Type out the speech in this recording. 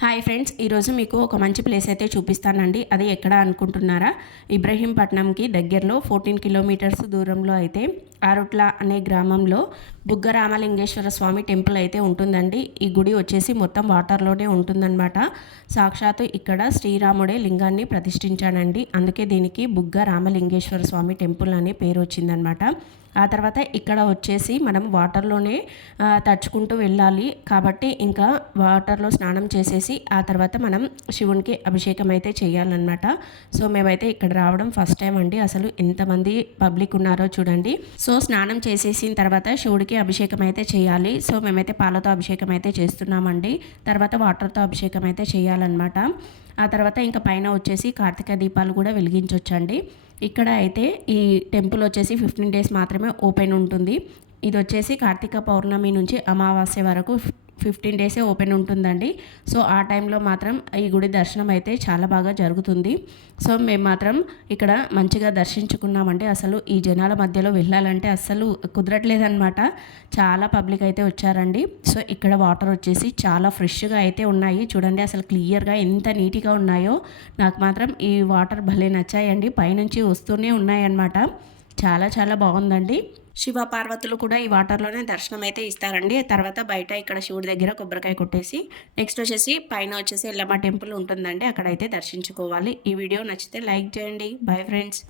Hi friends ఈరోజు మీకు ఒక మంచి ప్లేస్ అయితే చూపిస్తానండి. అది ఎక్కడ అనుకుంటున్నారా? ఇబ్రహీంపట్నంకి దగ్గరలో ఫోర్టీన్ కిలోమీటర్స్ దూరంలో అయితే ఆరుట్ల అనే గ్రామంలో బుగ్గ రామలింగేశ్వర స్వామి టెంపుల్ అయితే ఉంటుందండి. ఈ గుడి వచ్చేసి మొత్తం వాటర్లోనే ఉంటుందన్నమాట. సాక్షాత్తు ఇక్కడ శ్రీరాముడే లింగాన్ని ప్రతిష్ఠించాడండి. అందుకే దీనికి బుగ్గ రామలింగేశ్వర స్వామి టెంపుల్ అనే పేరు వచ్చిందనమాట ఆ తర్వాత ఇక్కడ వచ్చేసి మనం వాటర్లోనే తడుచుకుంటూ వెళ్ళాలి. కాబట్టి ఇంకా వాటర్లో స్నానం చేసేసి ఆ తర్వాత మనం శివునికి అభిషేకం అయితే చేయాలన్నమాట. సో మేమైతే ఇక్కడ రావడం ఫస్ట్ టైం అండి. అసలు ఎంతమంది పబ్లిక్ ఉన్నారో చూడండి. సో స్నానం చేసేసిన తర్వాత శివుడికి అభిషేకం అయితే చేయాలి. సో మేమైతే పాలతో అభిషేకం అయితే చేస్తున్నామండి. తర్వాత వాటర్తో అభిషేకం అయితే చేయాలన్నమాట. ఆ తర్వాత ఇంకా పైన వచ్చేసి కార్తీక దీపాలు కూడా వెలిగించవచ్చండి ఇక్కడ అయితే ఈ టెంపుల్ వచ్చేసి ఫిఫ్టీన్ డేస్ మాత్రమే ఓపెన్ ఉంటుంది. ఇది వచ్చేసి కార్తీక పౌర్ణమి నుంచి అమావాస్య వరకు ఫిఫ్టీన్ డేసే ఓపెన్ ఉంటుందండి. సో ఆ టైంలో మాత్రం ఈ గుడి దర్శనం అయితే చాలా బాగా జరుగుతుంది. సో మేము మాత్రం ఇక్కడ మంచిగా దర్శించుకున్నామంటే అసలు ఈ జనాల మధ్యలో వెళ్ళాలంటే అస్సలు కుదరట్లేదనమాట చాలా పబ్లిక్ అయితే వచ్చారండి. సో ఇక్కడ వాటర్ వచ్చేసి చాలా ఫ్రెష్గా అయితే ఉన్నాయి. చూడండి అసలు క్లియర్గా ఎంత నీట్గా ఉన్నాయో. నాకు మాత్రం ఈ వాటర్ భలే నచ్చాయండి. పైనుంచి వస్తూనే ఉన్నాయన్నమాట. చాలా చాలా బాగుందండి. శివ పార్వతులు కూడా ఈ వాటర్లోనే దర్శనం అయితే ఇస్తారండి. తర్వాత బయట ఇక్కడ శివుడి దగ్గర కొబ్బరికాయ కొట్టేసి నెక్స్ట్ వచ్చేసి పైన వచ్చేసి ఎల్లమ్మ టెంపుల్ ఉంటుందండి. అక్కడైతే దర్శించుకోవాలి. ఈ వీడియో నచ్చితే లైక్ చేయండి. Bye friends